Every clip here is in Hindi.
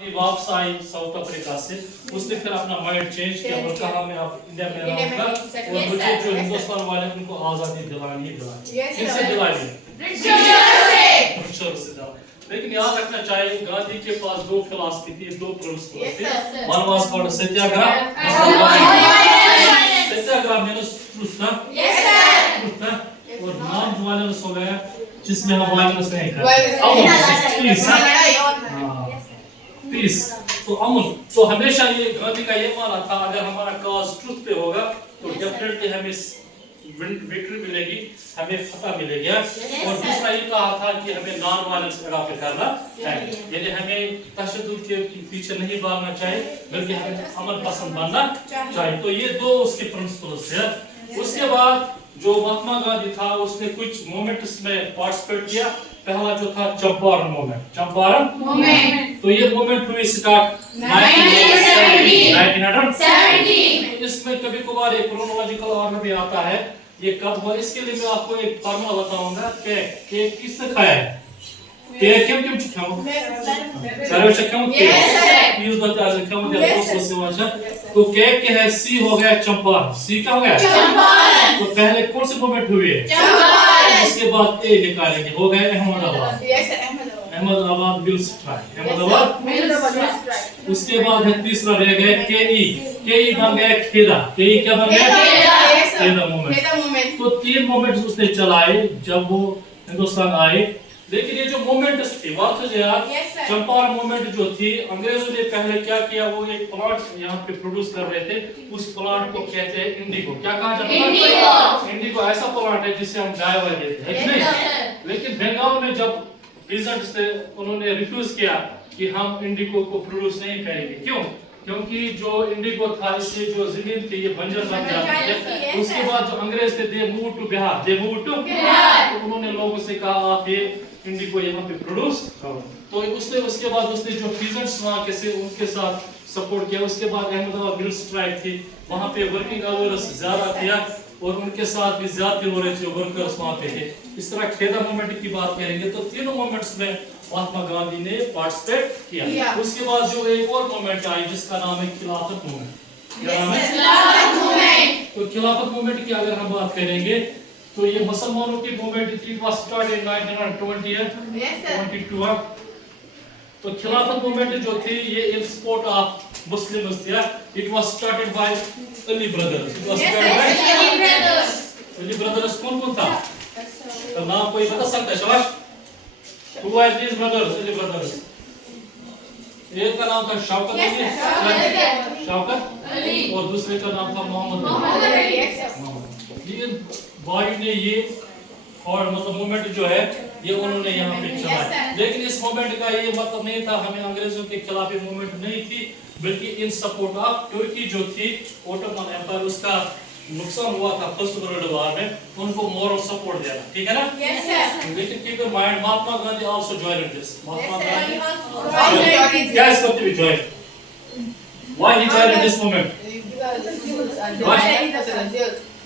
वापस आई साउथ अफ्रीका से, उसने फिर अपना माइंड चेंज किया और कहा मैं अब इंडिया में रहूंगा और मुझे जो हिंदुस्तान वाले हैं उनको आजादी दिलानी ही दिलानी। किससे दिलानी? ब्रिटिशर्स से दिलानी। लेकिन याद रखना चाहिए गांधी के पास दो फिलॉसफी थी, दो प्रिंसिपल्स थे। One was called Satyagraha. Satyagraha means truth ना, ट्रूथ ना, और नॉन वायलेंस हो गया जिसमें हम वायलेंस नहीं करते। पीस तो अमन। तो हमेशा ये गांधी का ये माना था अगर हमारा काज ट्रुथ पे होगा तो डेफिनेटली हमें विक्ट्री मिलेगी, हमें फतह मिलेगी। और दूसरा ये कहा था कि हमें नॉन वायलेंस पे करना चाहिए, यानी हमें तशद्दुद के पीछे नहीं भागना चाहिए बल्कि हमें अमन पसंद बनना चाहिए। तो ये दो उसके प्रिंसिपल्स थे। उसके बाद जो महात्मा गांधी था उसने कुछ मूवमेंट्स में पार्टिसिपेट किया। पहला जो था चंपारण मूवमेंट, चंपारण मूवमेंट। तो ये मूवमेंट हुई स्टार्ट 1917। इसमें कभी कभार एक क्रोनोलॉजिकल ऑर्डर भी आता है ये कब हुआ। इसके लिए मैं आपको एक फार्मूला बताऊंगा। केक किसने खाया है? केक क्यों क्यों खाओ? सारे बच्चे क्यों केक यूज बता आज क्यों दे दोस्तों से वाचा। तो केक के है सी हो गया चंपारण। सी क्या हो गया? चंपारण। तो पहले कौन सी मूवमेंट हुई है? चंपारण। इसके बाद ए निकालेंगे, हो गया अहमदाबाद। यस अहमदाबाद मिल स्ट्राइक, अहमदाबाद मिल स्ट्राइक। उसके बाद है तीसरा रह गया केई। केई बन गया खेदा। केई क्या बन गया? खेदा मूवमेंट। तो तीन मूवमेंट्स उसने चलाए जब वो हिंदुस्तान आए। लेकिन ये जो मूवमेंट थी बात है यार, चंपारण मूवमेंट जो थी अंग्रेजों ने पहले क्या किया, वो एक प्लांट यहाँ पे प्रोड्यूस कर रहे थे। उस प्लांट को कहते हैं इंडिगो। क्या कहा जाता है? इंडिगो ऐसा प्लांट है जिससे हम गाय वाय देते हैं, नहीं? लेकिन बंगाल में जब पीजेंट्स थे उन्होंने रिफ्यूज किया कि हम इंडिगो को प्रोड्यूस नहीं करेंगे। क्यों? क्योंकि जो इंडिगो था इससे जो जमीन थी ये बंजर बन जाती है। उसके बाद जो अंग्रेज थे they move to Bihar, they move to Bihar. तो उन्होंने लोगों से कहा आप ये इंडिगो यहाँ पे प्रोड्यूस करो। तो उसके बाद उसने जो पीजेंट्स वहाँ के से उनके साथ सपोर्ट किया। उसके बाद अहमदाबाद मिल स्ट्राइक थी, वहाँ पे वर्किंग आवर्स ज्यादा किया और उनके साथ भी ज्यादा हो रहे थे, वर्कर्स वहाँ पे थे। इस तरह खेदा मूवमेंट की बात करेंगे तो तीनों मूवमेंट्स में महात्मा गांधी ने पार्टिसिपेट किया। उसके बाद जो एक और मूवमेंट आई जिसका नाम है खिलाफत मूवमेंट। क्या नाम है? खिलाफत मूवमेंट। तो खिलाफत मूवमेंट की अगर हम बात करेंगे तो ये मुसलमानों की मूवमेंट थी। It was started in 1922। तो खिलाफत मूवमेंट जो थी ये इन सपोर्ट ऑफ मुस्लिम्स थी। It was started by Ali brothers. It was started by Ali brothers. कौन था? तो नाम कोई बता सकता है? शाबाश। Who are these brothers? Ali brothers. एक का नाम था शौकत अली, शौकत अली, और दूसरे का नाम था मोहम्मद अली। ये भाई ने ये और मतलब मूवमेंट जो है ये उन्होंने यहाँ पे चलाया। लेकिन इस मूवमेंट का ये मतलब नहीं था हमें अंग्रेजों के खिलाफ ये मूवमेंट नहीं थी, बल्कि इन सपोर्ट ऑफ तुर्की जो थी ओटोमन एम्पायर, उसका नुकसान हुआ था फर्स्ट वर्ल्ड वॉर में, उनको मोरल सपोर्ट देना। ठीक है ना? लेकिन keep in mind Mahatma Gandhi also joined this. Mahatma Gandhi क्या इसको भी join? Why he joined this movement?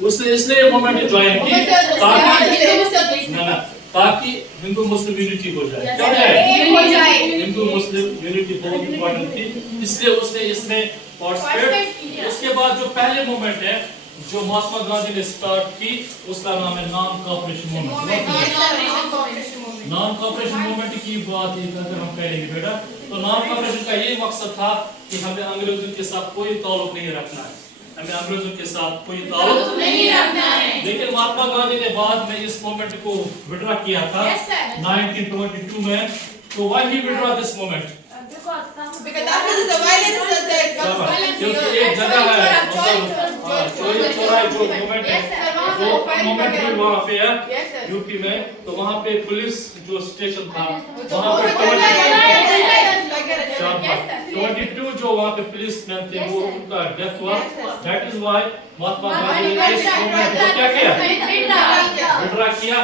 उसने इसलिए मूवमेंट ज्वाइन की ताकि हिंदू मुस्लिम यूनिटी हो जाए। क्या हो जाए? हिंदू मुस्लिम यूनिटी बहुत इंपॉर्टेंट थी, इसलिए उसने इसमें पार्टिसिपेट। उसके बाद जो पहले मूवमेंट है जो महात्मा गांधी ने स्टार्ट की उसका नाम है non cooperation movement. Non cooperation movement की बात अगर हम करेंगे बेटा तो नॉन कोऑपरेशन का ये मकसद था कि हमें अंग्रेजों के साथ कोई ताल्लुक नहीं रखना है, हमें अंग्रेजों के साथ कोई ताल्लुक नहीं रखना है। लेकिन महात्मा गांधी ने बाद में इस मूवमेंट को विड्रॉ किया था 1922 में। तो why he withdraw this movement? Because after the violence that क्योंकि एक जगह है जो मूवमेंट है वो मूवमेंट भी वहाँ पे है यूपी में। तो वहाँ पे पुलिस जो स्टेशन था वहाँ पे 22 जो वहाँ पे पुलिस मैन थे वो उनका डेथ हुआ। That is why Mahatma Gandhi ने इस मूवमेंट को क्या किया? विड्रॉ किया।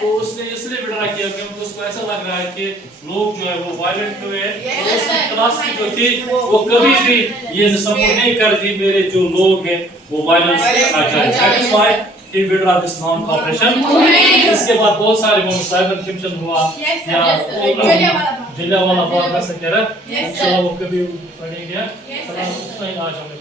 तो उसने इसलिए विड्रॉ किया क्योंकि उसको ऐसा लग रहा है कि लोग जो है वो वायलेंट हुए हैं। उसकी क्लास की जो थी वो कभी भी ये सपोर्ट नहीं करती मेरे जो लोग हैं वो वायलेंस आ जाए। That is why he withdraw this non-cooperation। इसके बाद बहुत सारे साइबर क्रिमिनल हुआ या जलियांवाला बाग का सकेरा Yes, इंशाल्लाह sir. वो कभी पढ़ेंगे Yes, कल sir. उसका इलाज हमें